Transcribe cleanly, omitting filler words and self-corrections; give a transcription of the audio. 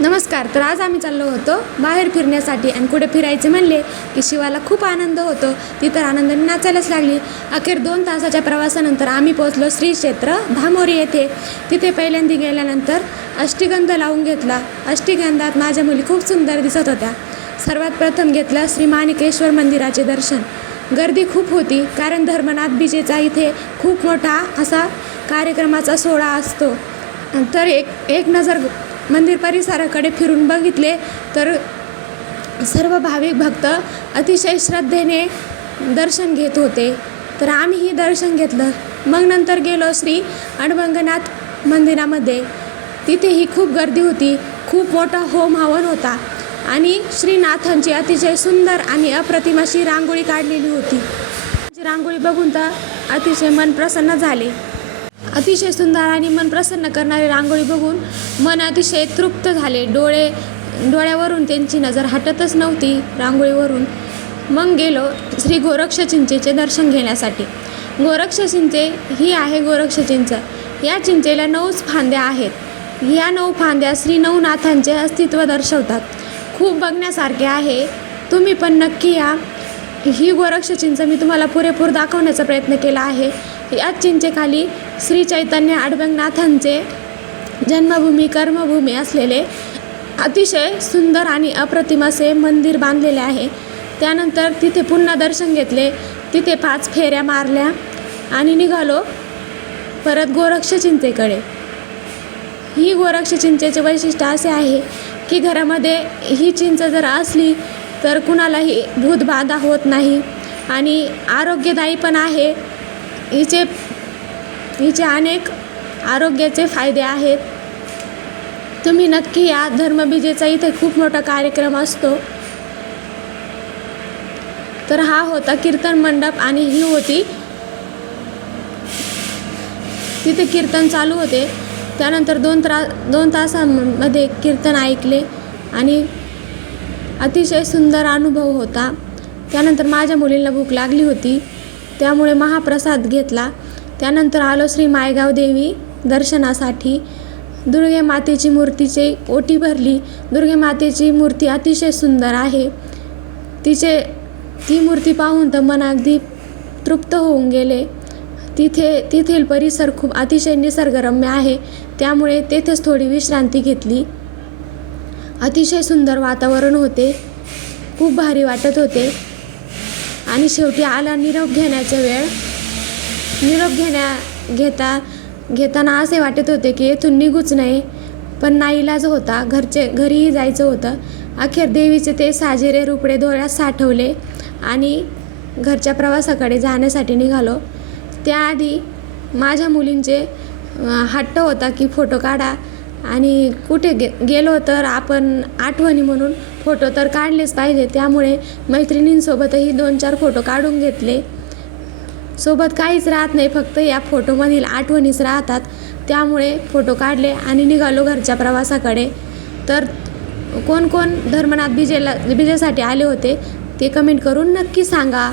नमस्कार. तर आज आम्ही चाललो होतो बाहेर फिरण्यासाठी आणि कुठे फिरायचे म्हणले की शिवाला खूप आनंद होतो. ती तर आनंदाने नाचायलाच लागली. अखेर 2 तासाच्या प्रवासानंतर आम्ही पोहोचलो श्री क्षेत्र धामोरी येथे. तिथे पहिल्यांदा गेल्यानंतर अष्टगंध लावून घेतला. अष्टगंधात माझ्या मुली खूप सुंदर दिसत होत्या. सर्वात प्रथम घेतलं श्री माणिकेश्वर मंदिराचे दर्शन. गर्दी खूप होती कारण धर्मनाथ बीजेचा इथे खूप मोठा असा कार्यक्रमाचा सोहळा असतो. तर एक नजर मंदिर परिसराकडे फिरून बघितले तर सर्व भाविक भक्त अतिशय श्रद्धेने दर्शन घेत होते. तर आम्हीही दर्शन घेतलं. मग नंतर गेलो श्री अडभंगनाथ मंदिरामध्ये. तिथेही खूप गर्दी होती. खूप मोठा होम हवन होता आणि श्रीनाथांची अतिशय सुंदर आणि अप्रतिम अशी रांगोळी काढलेली होती. रांगोळी बघून तर अतिशय मन प्रसन्न झाले. अतिशय सुंदर आणि मन प्रसन्न करणारी रांगोळी बघून मन अतिशय तृप्त झाले. डोळ्यावरून त्यांची नजर हटतच नव्हती रांगोळीवरून. मग गेलो श्री गोरक्ष चिंचेचे दर्शन घेण्यासाठी. गोरक्ष चिंचे ही आहे गोरक्ष चिंच. या चिंचेला 9 फांद्या आहेत. या 9 फांद्या श्री नवनाथांचे अस्तित्व दर्शवतात. खूप बघण्यासारखे आहे. तुम्ही पण नक्की या. ही गोरक्ष चिंच मी तुम्हाला पुरेपूर दाखवण्याचा प्रयत्न केला आहे. या चिंचेखाली श्री चैतन्य अडभंगनाथांचे जन्मभूमी कर्मभूमी असलेले अतिशय सुंदर आणि अप्रतिम असे मंदिर बांधलेले आहे. त्यानंतर तिथे पुन्हा दर्शन घेतले. तिथे 5 फेऱ्या मारल्या आणि निघालो परत गोरक्ष चिंचेकडे. ही गोरक्ष चिंचेचे वैशिष्ट्य असे आहे की घरामध्ये ही चिंच जर असली तर कुणालाही भूतबाधा होत नाही आणि आरोग्यदायी पण आहे. हिचे अनेक आरोग्याचे फायदे आहेत. तुम्ही नक्की या. धर्मबीजेचा इथे खूप मोठा कार्यक्रम असतो. तर हा होता कीर्तन मंडप आणि ही होती तिथे कीर्तन चालू होते. त्यानंतर 2 तासांमध्ये कीर्तन ऐकले आणि अतिशय सुंदर अनुभव होता. त्यानंतर माझ्या मुलीला भूक लागली होती त्यामुळे महाप्रसाद घेतला. त्यानंतर आलो श्री मायगाव देवी दर्शनासाठी. दुर्गे मातेची मूर्तीची ओटी भरली. दुर्गे मातेची मूर्ती अतिशय सुंदर आहे. ती मूर्ती पाहून तर मन अगदी तृप्त होऊन गेले. तेथील परिसर खूप अतिशय निसर्गरम्य आहे त्यामुळे तेथेच थोडी विश्रांती घेतली. अतिशय सुंदर वातावरण होते. खूप भारी वाटत होते. आणि शेवटी आला निरोप घेण्याचा वेळ. निरोप घेताना असे वाटत होते की येथून निघूच नये पण नाईलाज होता. घरीही जायचं होतं. अखेर देवीचे ते साजेरे रुपडे डोळ्यात साठवले आणि घरच्या प्रवासाकडे जाण्यासाठी निघालो. त्याआधी माझ्या मुलींचे हट्ट होता की फोटो काढा आणि कुठे गेलो तर आपण आठवणी म्हणून फोटो तर काढलेच पाहिजे. त्यामुळे मैत्रिणींसोबतही 2-4 फोटो काढून घेतले. सोबत काहीच राहत नाही, फक्त या फोटोमधील आठवणीच राहतात. त्यामुळे फोटो काढले आणि निघालो घरच्या प्रवासाकडे. तर कोण धर्मनाथ बीजेसाठी आले होते ते कमेंट करून नक्की सांगा.